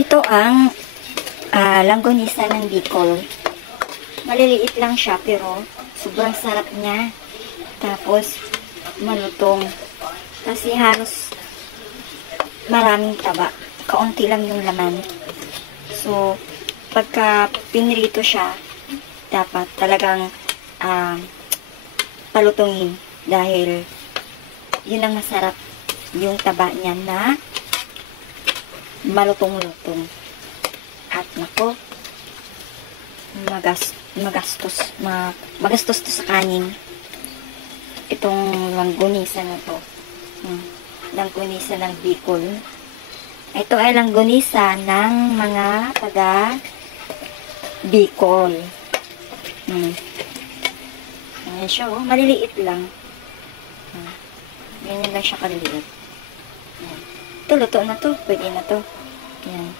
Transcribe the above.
Ito ang langgonisa ng Bicol. Maliliit lang siya pero sobrang sarap niya. Tapos malutong. Kasi halos maraming taba. Kaunti lang yung laman. So, pagka pinrito siya, dapat talagang palutungin. Dahil yun ang masarap. Yung taba niya na malutong-lutong. At nako, magastos to sa kanin. Itong langgonisa na to. Langgonisa ng Bicol. Ito ay langgonisa ng mga taga Bicol. Ayan siya, oh. Maliliit lang. Ganyan lang siya kaliliit. Ito, luto na to. Pwede na to. Ayan.